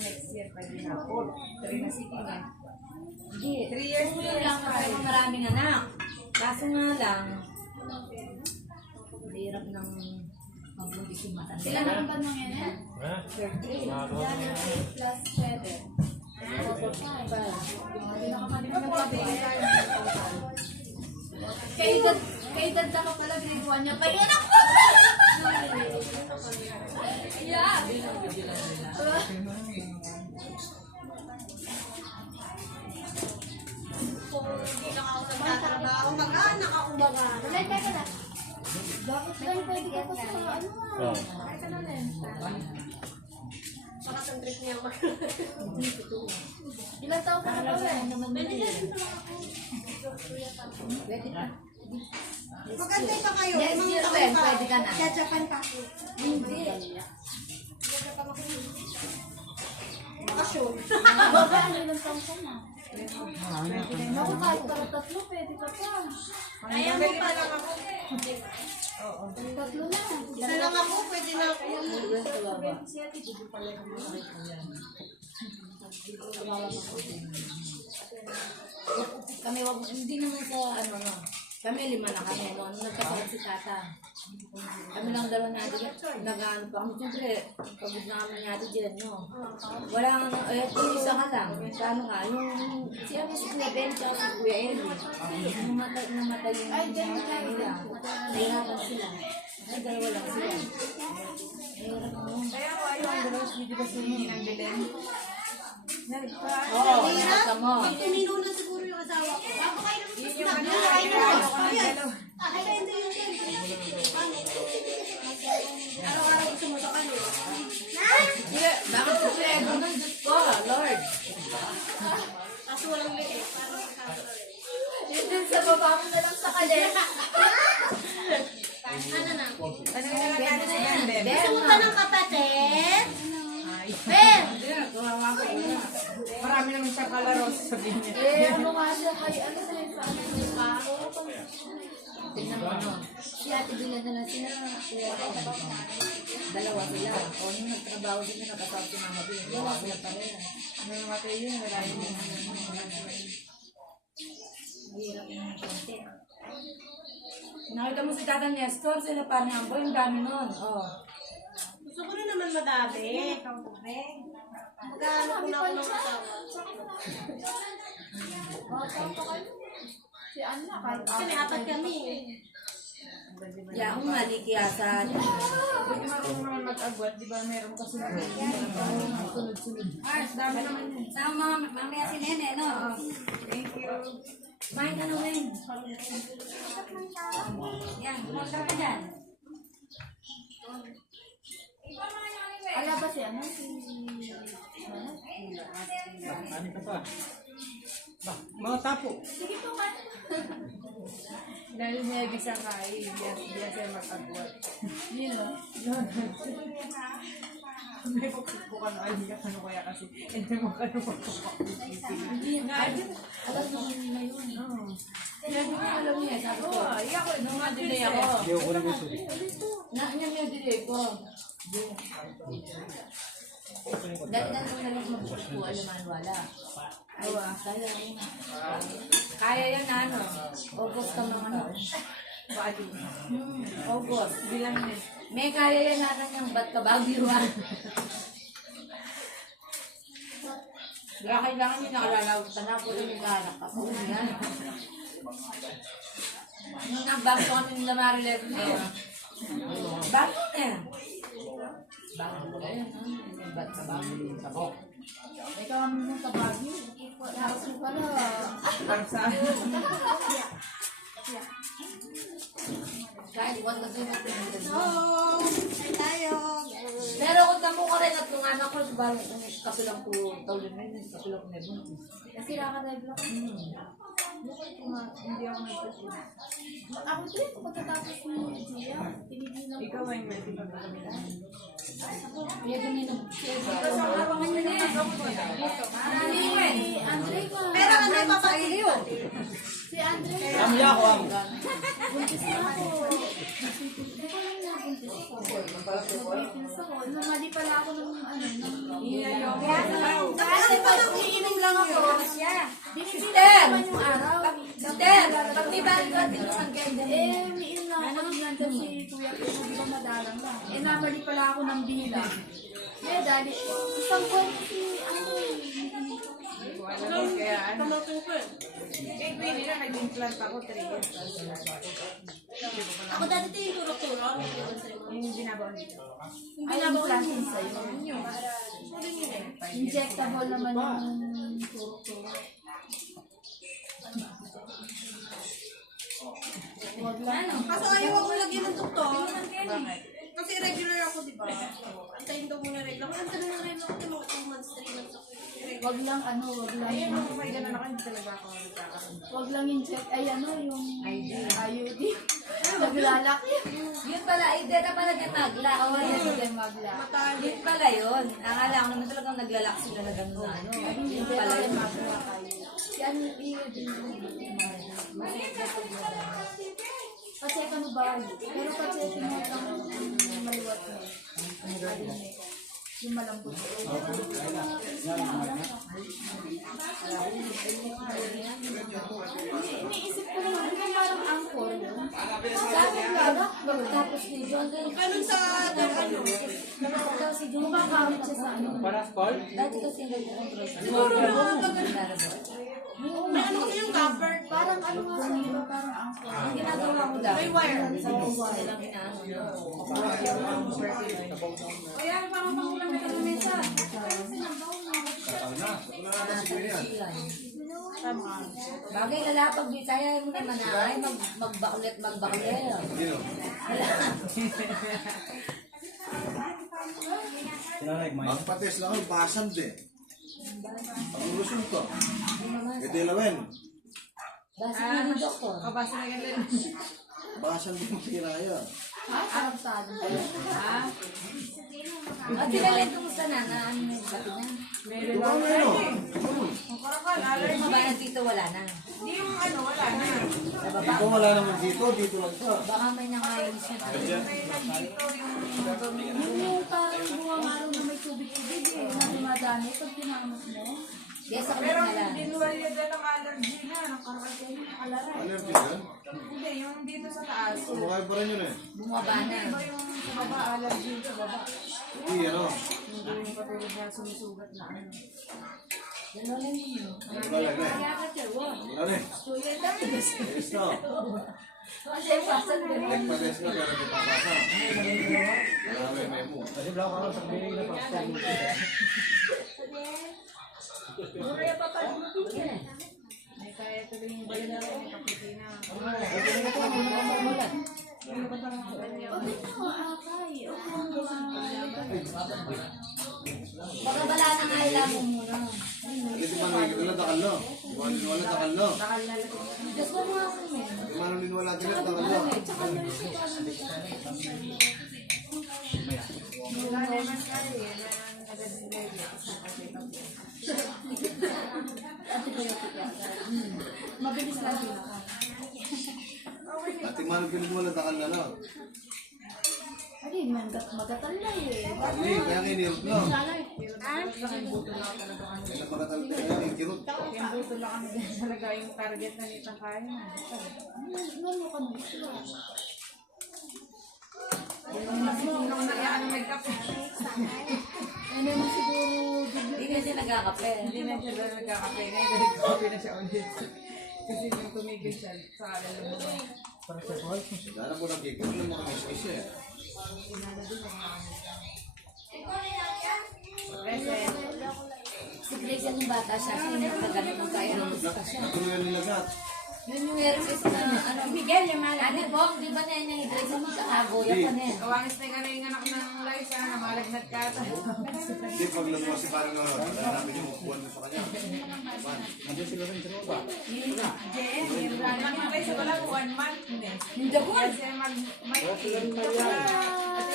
next year pwede na. 3 na sige nga. Hindi. 3 years Kung yun lang kasi maraming anak. Kaso nga lang, hirap ng magbuntis yung matanda. Sila naman ba nung yan eh? January plus 7. Kay dad ka pala, grade 1 niya pa yun ako! Yeah! Hindi lang ako nagtatrabaho. Mag-anak ako mag-anak. Teka na. Bakit lang pwede ka pa sa ano ah? Teka na rin. Makasandrik niya mag Ilang taon ka na pala eh? Pwede pa. Magantay pa kayo. Next year, Mga Ben, taon pa. pwede ka na. Sa Japan pa ako. Hindi. Japan ako. Bakasyon. Ano ilang taon ka na? Ako kahit tatlo, pwede ka pa. Kaya mo pa lang ako. Tatlo na. Isa lang ako, pwede na ako. Kami, hindi naman sa ano, no. Kami 5 na kami, no. Nung nagkasakit si tata. Kami lang dalawa natin. Nag-ano pa kami. Siyempre, pagod na kami natin dyan, no. Wala nga, isa ka lang. Paano ka? Yung, siya mo si Kuya Ben, tsaka si Kuya Eli. Namatay yung nila. Nahirapan sila. Ay, dalawa lang sila. Nahirapan mo. Kaya ko ayaw ang dalawang hindi ba sumingi ng Belen? Oo, nasa mo. Pag tumino na siguro yung asawa ko. Ako kayo Yun yung ano, naman. ayaw ko ng dalawa. Ay, hindi yun. Araw-araw gusto mo sa kanyo. Sige, bakit ko siya ganun? Diyos ko, Lord. Kaso walang liit. Parang kasama. Yun din sa baba mo na lang sa kadet. Ano na? Ano yung nalagyan si Ben, Ben? Gusto mo ba ng kapatid? Ben! Kawawa ko na. Marami naman siyang kalaro sa niya. Ano nga siya kay ano sa yung karo. Tignan mo, no? Si Ate Bila na lang sila. Dalawa sila. O, nung nagtrabaho din na nakasama si Mama Bila. Dalawa sila pa rin. Namatay yun, marami yun. Hirap yung konti. Nakita mo si Tata Nestor, sila parang ang boy, ang dami nun. Oh. Gusto ko rin naman madami. Magkano ko na ako ng asawa. Si Anna kahit Kasi may 4 kami. Kaya akong malikiyasan. Pwede marunong naman mag-agwat, di ba? Meron kasi sunod-sunod. Ars, dami naman yun. Sama mamaya si Nene, no? Oh. Thank you. Kumain ka na, Wen. Yan, kumain ka dyan. Ala ba si ano? Si... Ano ka pa? Ba, mga tapo. Sige po man. Dahil niya bisa kain, diya siya mag-agwat. Yun o. May pagkukukan o ay ano kaya kasi hindi mo ka naman Hindi na. Alam mo na yun. Oo. Sinabi ko alam niya, sabi ko. Oo, iyak ko. Nung ma-delay ako. Hindi ko na gusto. Niya delay ko. Dahil na nung nalang magpupo, alaman wala. Ay, kaya yan na ano. August ka mga ano. Bali. August. Bilang niya. May kaya yan natin yung ba't ka bagyuan. Kaya kailangan yung nakalalawag ka na po yung naghahanap ka. Kung yan. Nung nagbago kami ng Lamarilet niya. Bago niya. Bago ko yan. Ba't ka bago? Ikaw ang mong kabagyo. Tapos mo pala. Para saan? Kahit iwan kasi natin. Oo. Ay tayo. Pero kung tamo ka rin at nung anak ko, parang kapilang ko tawlin na yun, kapilang ko na yun. Kasi nakalive lang. Hindi ako nagsasin. Ako din, pagkatapos ni Gia, tinigilan ko. Ikaw ay may pinagkamila. Kaya ganyan. Sa arawangan niya na yan. Si Andre ko. Pero ano papatid ko? Si Andre ko. Kami ako ang. Buntis na ako. Hindi ko lang nabuntis ako. Nabuntis ako. Nung mali pala ako ng ano, Kasi pag umiinom lang ako, binibili Ter! naman yung araw. Ter! Pag may balik ka, tinuhan kayo Eh, umiinom lang ako ng nandun si Kuya Pino, di ba madalang lang. Eh, nabalik pala ako ng bihila. Eh, dali, isang buwan kasi, ano, Kaya ano. Tamakupan. Eh, pwede na nag-implant ako 3 years. Ako dati ito yung turok-turok. Yung binabaon dito. yung binabawalan sa'yo. Injectable naman yung turok-turok. Huwag lang. Kaso ayaw ako lagyan ng doktor. Bakit? Kasi regular ako, di ba? Antayin daw muna regular. Antayin na rin ako, 2 months, 3 months ako. Wag lang ano, wag lang. Ayun, kung may ganun ako, hindi talaga ako nagkakaroon. Wag lang inject, ay ano, yung IUD. Naglalaki. Yun pala, idea pala niya magla. Oo, yan yung magla. Yun pala yun. Akala ko naman talagang naglalak sila na gano'n na ano. Yun pala yun. Magla kayo. Yan yung IUD. Kasi ano ba? Pero kasi mo lang yung maliwat mo. Yung malambot. Iniisip ko naman, di ba parang angkor? Sabi ko, Tapos ni John, Ganun sa, ano, daw si John, kumakamit siya sa ano. Para Paul? dati kasi nag-control sa siguro mga pag May ano kasi yung cover. parang ano nga, di ba parang angkor? Ang ginagawa ko daw. May wire. Sa wire lang inaano. Kaya parang pangulang na kami mesa. Bagay lalapag di kaya mo naman na ay magbakulit. Magpates lang ako, basam din. Pag-ulusong ko. Gadilawen. Basta ni doktor. Kabasa na ganun. Basam din kiraya. Parang saan. At tinalento mo sa nana, ano yung sabi na? Meron Diba lang. meron? Parang ka, allergy. Mga ba dito wala na? Hindi yung ano, wala na. Sa baba. Dito wala naman dito, dito lang siya. Baka may nangayos siya. Dito yung Yung parang bumamaro na may tubig-tubig eh. Na dumadami pag tinamos mo. Yes, ako pero na lang. dinuwal yun din ang allergy na. Nakakaroon ng alaray. Allergy yan? Hindi, yung dito sa taas. Kumukay pa rin yun eh. Bumaba na. Iba yung sa baba, allergy sa baba. Hindi, ano? Hindi yung patulog na sumusugat na ano. Dalawa lang yun. Ano ba lang eh? Ano eh? Yes no. Kasi pasan din. Nagpates na, pero di papasa. Marami may mo. Kasi blanco ka lang sa biling na pasta. May kaya tuloy yung bayan na rin, may kapitina. O di na akay. O kung Baka bala na nga ilang mo muna. Hindi man nakikita na dakal no. Di man wala dakal no. Diyos ko mga ako yun. Di man wala din dakal no. Wala naman kaya, yan ang nagadilag. mabilis lang din ako. At man wala dakal na no. Ay, magatal na eh. Hindi, kaya kinirot no. Kaya napakatal na yung kirot. Yung buto lang kami din talaga yung target na nitang kaya na. Ano ka na ito? Nung nagkaan nagkape. Ano naman siguro bigla. Hindi kasi nagkakape. Hindi na siya doon nagkakape. Ngayon, nagkape na siya ulit. Kasi nung tumigil siya sa alam mo. Para sa Paul? Lalo mo nakikita ng mga miss eh. Kasi, Si Grace yung bata siya. Kasi nagkagalit ng kaya ng gusto siya. Ano yan nilagat? Yun yung Hermes na ano. Miguel, yung mga ate po, di ba na yun yung Grace yung kakagoya pa na yan. kawangis na yung yung anak ng Liza na malagnat ka ata. Hindi, pag lumuwas si Paring Lolo, wala namin yung upuan mo sa kanya. Man, Nandiyan sila rin sa baba. Anak ng Liza wala 1 month. Hindi ko. Kasi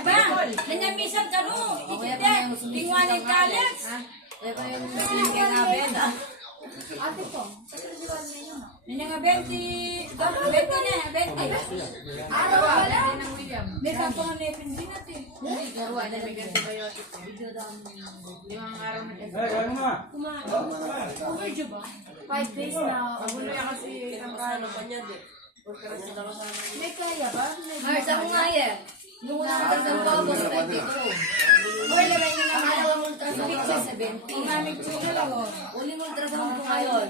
Ba, nanyamisan ka no. Ikit din. Tingwanan kalit. Eh, pa yung tingin namin. Ate ko, pagkakadiwan na yun. Yan nga 20. 20 na, 20. Araw wala. ng William. May kapang nepin din natin. Hindi, karuha na lang yan. Antibiotic. Video dami. 5 araw na Eh, gano'n mo. Medyo ba? 5 days na. Magulo yan kasi ang kano. May kaya ba? Mars, ako nga yan. Nung unang ultrasound ko, August 22. Or, labay na lang dalawang ultrasound ko sa 70. Umamig ko na lang. Uling ultrasound ko ngayon.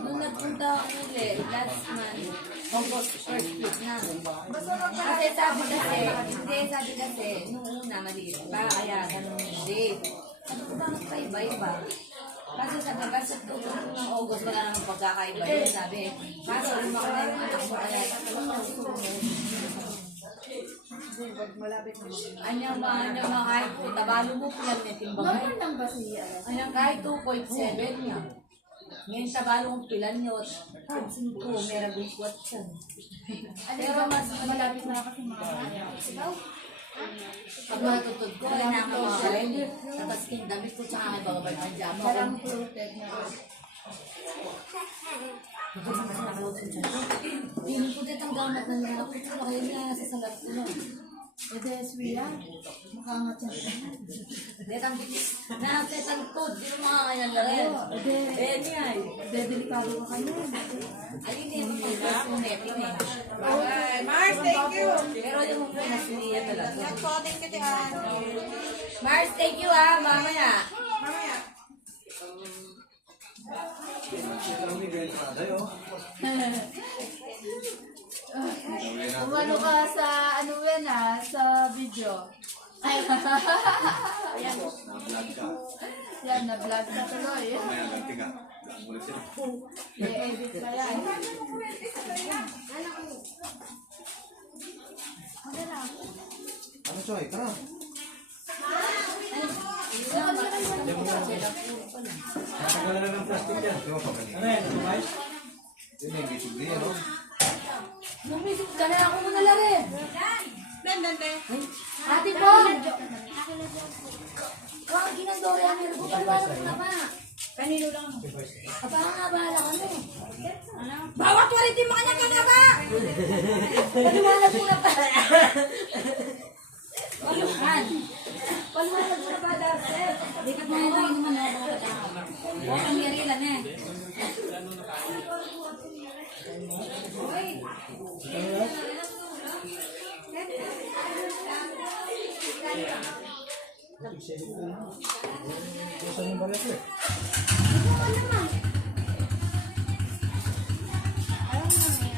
Nung nagpunta ako ulit, last month, August 1st week na. Kasi sabi kasi, nung una maliit pa, kaya ganun yung date. Ano ba bakit pa iba-iba? Kasi sabi, kasi tutulong ng August, wala namang pagkakaiba yun, sabi. Kaso, lumaki na yung anak mo, kaya talagang susunod. Anyang mga kahit po, tabalo mo po lang netimbagay. Normal lang ba siya? Anyang kahit 2.7 niya. Ngayon tabalo kong pilan nyo, pansin ko, meron din kuwat siya. Pero mas Malapit na kasi mga pag matutod ko, ay nakakawain. Tapos kindamit ko sa aking bababay ng jama. parang protect na. Hindi ko dito ang gamit ng nila. Kung sino kayo niya sa salat ko na. Ede, Swia, makaangat yan. Dito ang bitis. Nakakit ang food. Hindi mo makakayan na rin. Ede, Eh, niya eh. delikado ka kayo. Ay, hindi mo pala. Kung netin eh. Mars, thank you. Pero yung mga nasiliya talaga. Nagkotin ka dyan. Mars, thank you ah. Mamaya. Mamaya. Umano ka sa ano yan sa video. Ay, Ayan. Na-vlog ka. yan, na-vlog ka tuloy. Mamaya ganti ka. Ulit sila. I-edit pa yan. Ano, Choy? Tara. Natagalan na ng plastic yan. Di ba pagaling? Ano yan? Natumay? Yun yung gising din, no? Lumisip ka na ako muna lang eh. Dende. Ate po! Kung ginandori ang meron ko, paliwanag ko na pa. Kanino lang. Aba nga, bahala ka na eh. Bawat walit yung mga ka ba? Paliwanag ko na pa. Paluhan. Paliwanag ko na pa, Darcel. Di ka mga tayo naman ako. Huwag kang yarilan eh. Uy. Gusto mo ba rin ito eh? Ano naman?